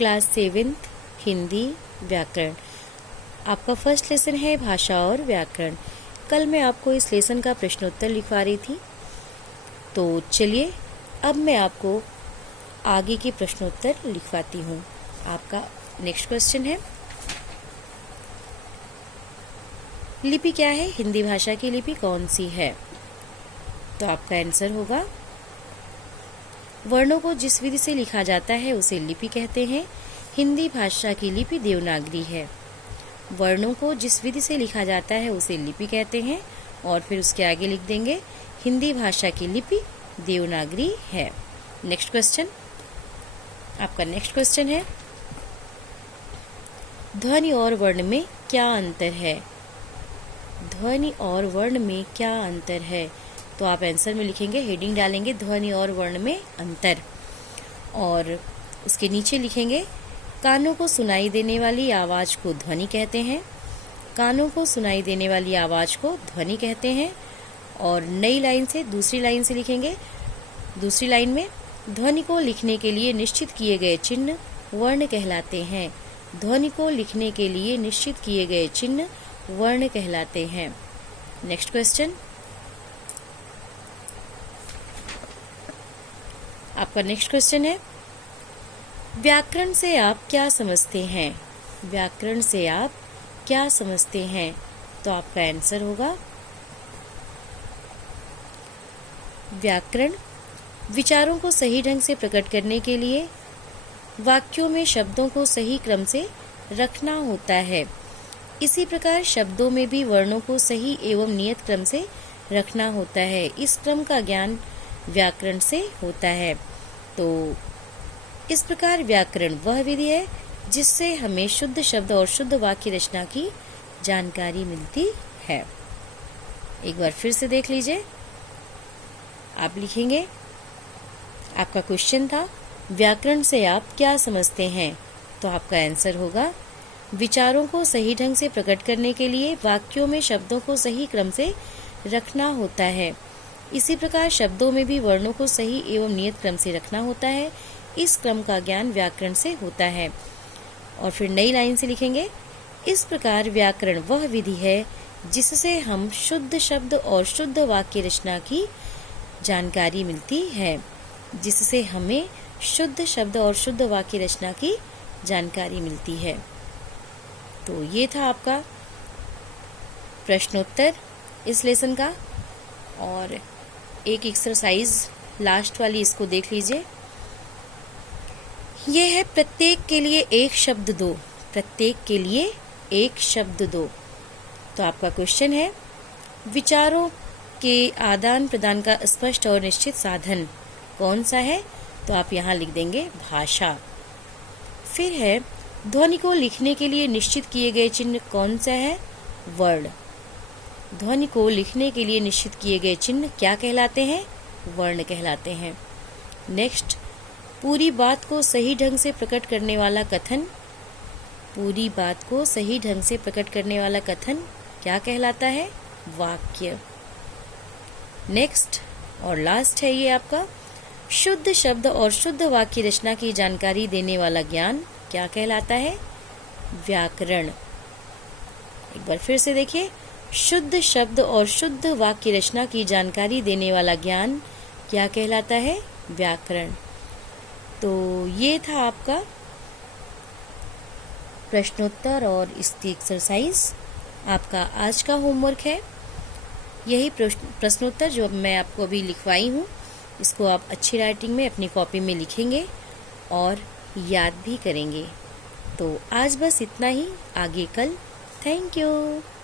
Class 7th Hindi व्याकरण। आपका first lesson है भाषा और व्याकरण। कल मैं आपको इस लेसन का प्रश्नोत्तर लिखवा रही थी, तो चलिए अब मैं आपको आगे के प्रश्नोत्तर लिखवाती हूँ। आपका नेक्स्ट क्वेश्चन है, लिपि क्या है? हिंदी भाषा की लिपि कौन सी है? तो आपका आंसर होगा, वर्णों को जिस विधि से लिखा जाता है उसे लिपि कहते हैं। हिंदी भाषा की लिपि देवनागरी है। वर्णों को जिस विधि से लिखा जाता है उसे लिपि कहते हैं और फिर उसके आगे लिख देंगे हिंदी भाषा की लिपि देवनागरी है। नेक्स्ट क्वेश्चन, आपका नेक्स्ट क्वेश्चन है, ध्वनि और वर्ण में क्या अंतर है? ध्वनि और वर्ण में क्या अंतर है? तो आप आंसर में लिखेंगे, हेडिंग डालेंगे ध्वनि और वर्ण में अंतर, और उसके नीचे लिखेंगे कानों को सुनाई देने वाली आवाज को ध्वनि कहते हैं। कानों को सुनाई देने वाली आवाज को ध्वनि कहते हैं। और नई लाइन से दूसरी लाइन से लिखेंगे, दूसरी लाइन में ध्वनि को लिखने के लिए निश्चित किए गए चिन्ह वर्ण कहलाते हैं। ध्वनि को लिखने के लिए निश्चित किए गए चिन्ह वर्ण कहलाते हैं। नेक्स्ट क्वेश्चन, आपका नेक्स्ट क्वेश्चन है, व्याकरण से आप क्या समझते हैं? व्याकरण से आप क्या समझते हैं? तो आपका आंसर होगा, व्याकरण विचारों को सही ढंग से प्रकट करने के लिए वाक्यों में शब्दों को सही क्रम से रखना होता है। इसी प्रकार शब्दों में भी वर्णों को सही एवं नियत क्रम से रखना होता है। इस क्रम का ज्ञान व्याकरण से होता है। तो इस प्रकार व्याकरण वह विधि है जिससे हमें शुद्ध शब्द और शुद्ध वाक्य रचना की जानकारी मिलती है। एक बार फिर से देख लीजिए। आप लिखेंगे, आपका क्वेश्चन था व्याकरण से आप क्या समझते हैं? तो आपका आंसर होगा, विचारों को सही ढंग से प्रकट करने के लिए वाक्यों में शब्दों को सही क्रम से रखना होता है। इसी प्रकार शब्दों में भी वर्णों को सही एवं नियत क्रम से रखना होता है। इस क्रम का ज्ञान व्याकरण से होता है। और फिर नई लाइन से लिखेंगे, इस प्रकार व्याकरण वह विधि है जिससे हम शुद्ध शब्द और शुद्ध वाक्य रचना की जानकारी मिलती है। जिससे हमें शुद्ध शब्द और शुद्ध वाक्य रचना की जानकारी मिलती है। तो ये था आपका प्रश्नोत्तर इस लेसन का। और एक एक्सरसाइज लास्ट वाली, इसको देख लीजिए। यह है प्रत्येक के लिए एक शब्द दो। प्रत्येक के लिए एक शब्द दो। तो आपका क्वेश्चन है, विचारों के आदान प्रदान का स्पष्ट और निश्चित साधन कौन सा है? तो आप यहाँ लिख देंगे भाषा। फिर है, ध्वनि को लिखने के लिए निश्चित किए गए चिन्ह कौन सा है? वर्ण। ध्वनि को लिखने के लिए निश्चित किए गए चिन्ह क्या कहलाते हैं? वर्ण कहलाते हैं। नेक्स्ट, पूरी बात को सही ढंग से प्रकट करने वाला कथन। पूरी बात को सही ढंग से प्रकट करने वाला कथन क्या कहलाता है? वाक्य। नेक्स्ट और लास्ट है ये आपका, शुद्ध शब्द और शुद्ध वाक्य रचना की जानकारी देने वाला ज्ञान क्या कहलाता है? व्याकरण। एक बार फिर से देखिए, शुद्ध शब्द और शुद्ध वाक्य रचना की जानकारी देने वाला ज्ञान क्या कहलाता है? व्याकरण। तो ये था आपका प्रश्नोत्तर और इसकी एक्सरसाइज। आपका आज का होमवर्क है यही प्रश्नोत्तर जो मैं आपको अभी लिखवाई हूँ। इसको आप अच्छी राइटिंग में अपनी कॉपी में लिखेंगे और याद भी करेंगे। तो आज बस इतना ही, आगे कल। Thank you.